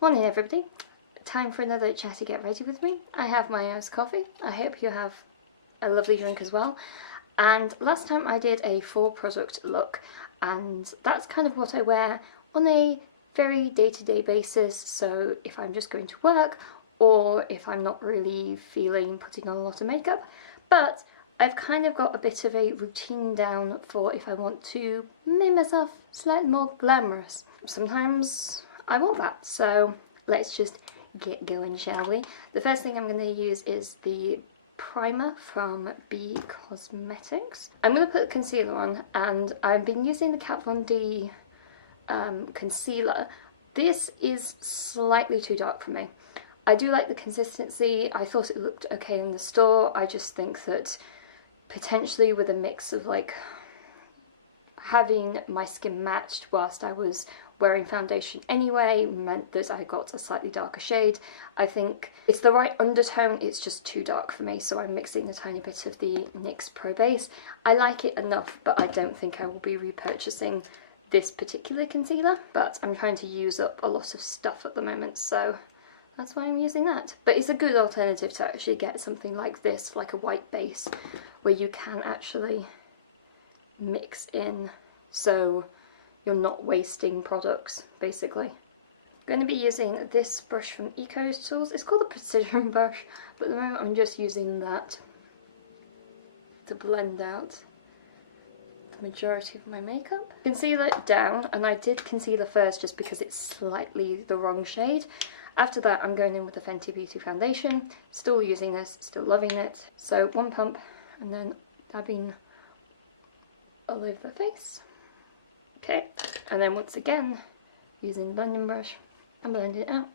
Morning everybody, time for another chatty get ready with me. I have my iced coffee, I hope you have a lovely drink as well. And last time I did a 4-product look, and that's kind of what I wear on a very day-to-day basis, so if I'm just going to work or if I'm not really feeling putting on a lot of makeup. But I've kind of got a bit of a routine down for if I want to make myself slightly more glamorous. Sometimes I want that, so let's just get going, shall we? The first thing I'm going to use is the primer from B Cosmetics. I'm going to put concealer on, and I've been using the Kat Von D concealer. This is slightly too dark for me. I do like the consistency, I thought it looked okay in the store. I just think that potentially with a mix of like having my skin matched whilst I was wearing foundation anyway meant that I got a slightly darker shade. I think it's the right undertone, it's just too dark for me, so I'm mixing a tiny bit of the NYX Pro Base. I like it enough, but I don't think I will be repurchasing this particular concealer, but I'm trying to use up a lot of stuff at the moment, so that's why I'm using that. But it's a good alternative to actually get something like this, like a white base, where you can actually mix in, so you're not wasting products, basically. I'm going to be using this brush from Eco Tools. It's called a precision brush, but at the moment I'm just using that to blend out the majority of my makeup. Concealer down, and I did concealer first just because it's slightly the wrong shade. After that I'm going in with the Fenty Beauty foundation, still using this, still loving it. So one pump and then dabbing all over the face. Okay, and then once again using the blending brush and blend it out.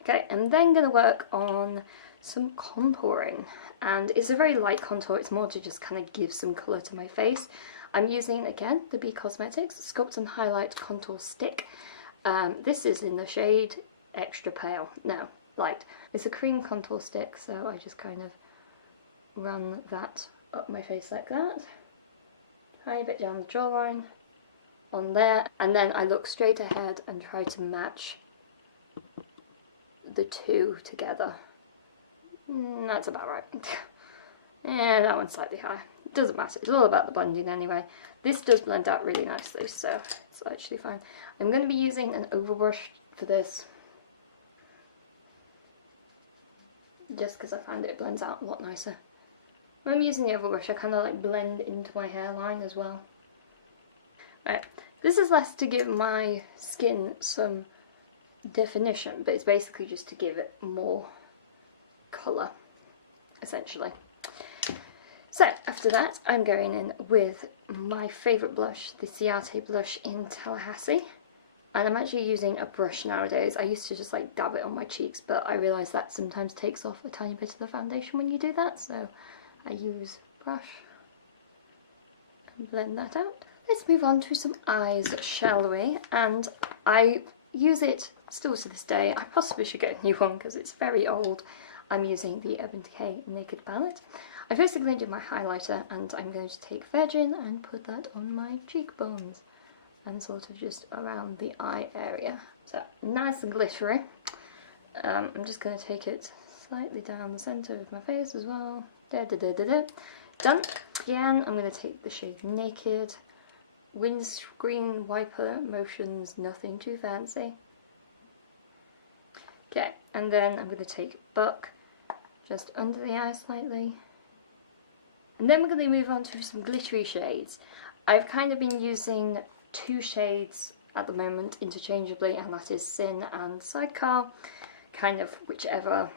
Okay, I'm then going to work on some contouring, and it's a very light contour, it's more to just kind of give some colour to my face. I'm using again the B Cosmetics Sculpt and Highlight Contour Stick. This is in the shade Extra Pale, no, light. It's a cream contour stick, so I just kind of run that up my face like that. Tiny bit down the jawline, on there, and then I look straight ahead and try to match the two together. That's about right. Yeah, that one's slightly higher. It doesn't matter, it's all about the blending anyway. This does blend out really nicely, so it's actually fine. I'm going to be using an overbrush for this, just because I find it blends out a lot nicer. When I'm using the overbrush, I kind of like blend into my hairline as well. Right, this is less to give my skin some definition, but it's basically just to give it more colour, essentially. So after that, I'm going in with my favourite blush, the Ciate blush in Tallahassee. And I'm actually using a brush nowadays. I used to just like dab it on my cheeks, but I realise that sometimes takes off a tiny bit of the foundation when you do that, so I use brush and blend that out. Let's move on to some eyes, shall we? And I use it still to this day. I possibly should get a new one because it's very old. I'm using the Urban Decay Naked palette. I'm first going to do my highlighter, and I'm going to take Virgin and put that on my cheekbones and sort of just around the eye area. So nice and glittery. I'm just going to take it slightly down the centre of my face as well. Done. Again, I'm going to take the shade Naked. Windscreen wiper motions, nothing too fancy. Okay, and then I'm going to take Buck just under the eye slightly. And then we're going to move on to some glittery shades. I've kind of been using 2 shades at the moment interchangeably, and that is Sin and Sidecar, kind of whichever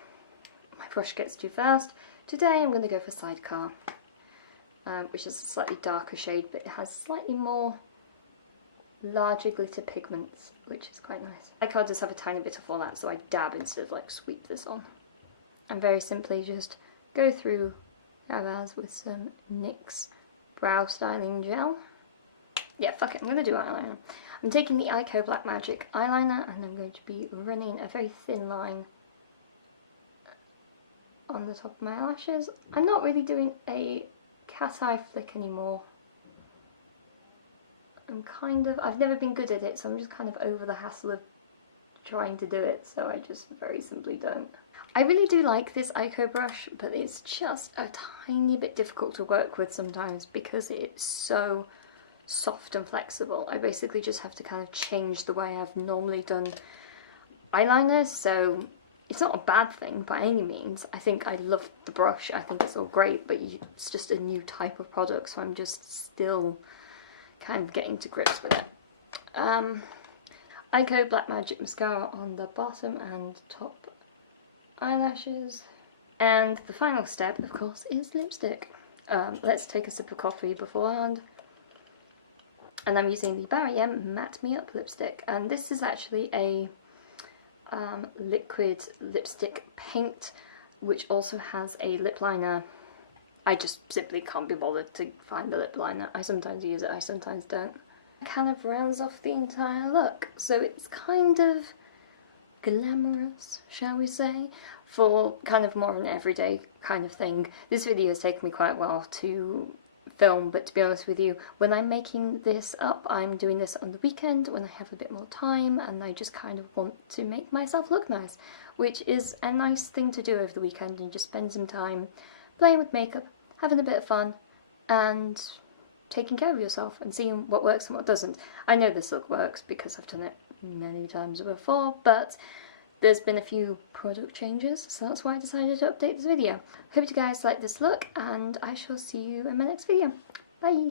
my brush gets to first. Today I'm going to go for Sidecar, which is a slightly darker shade, but it has slightly more larger glitter pigments, which is quite nice. Sidecar does have a tiny bit of all that, so I dab instead of like sweep this on. And very simply just go through brows with some NYX Brow Styling Gel. Yeah, fuck it, I'm going to do eyeliner. I'm taking the Ico Black Magic eyeliner, and I'm going to be running a very thin line on the top of my lashes. I'm not really doing a cat eye flick anymore. I've never been good at it, so I'm just kind of over the hassle of trying to do it, so I just very simply don't. I really do like this Ico brush, but it's just a tiny bit difficult to work with sometimes because it's so soft and flexible. I basically just have to kind of change the way I've normally done eyeliner, so it's not a bad thing by any means. I think I love the brush, I think it's all great, but it's just a new type of product, so I'm just still kind of getting to grips with it. Ico Black Magic Mascara on the bottom and top eyelashes. And the final step, of course, is lipstick. Let's take a sip of coffee beforehand. And I'm using the Barry M Matte Me Up lipstick, and this is actually a liquid lipstick paint, which also has a lip liner. I just simply can't be bothered to find the lip liner. I sometimes use it, I sometimes don't. It kind of rounds off the entire look, so it's kind of glamorous, shall we say, for kind of more an everyday kind of thing. This video has taken me quite a while to film, but to be honest with you, when I'm making this up, I'm doing this on the weekend when I have a bit more time and I just kind of want to make myself look nice, which is a nice thing to do over the weekend, and just spend some time playing with makeup, having a bit of fun, and taking care of yourself and seeing what works and what doesn't. I know this look works because I've done it many times before, but there's been a few product changes, so that's why I decided to update this video. Hope you guys like this look, and I shall see you in my next video. Bye!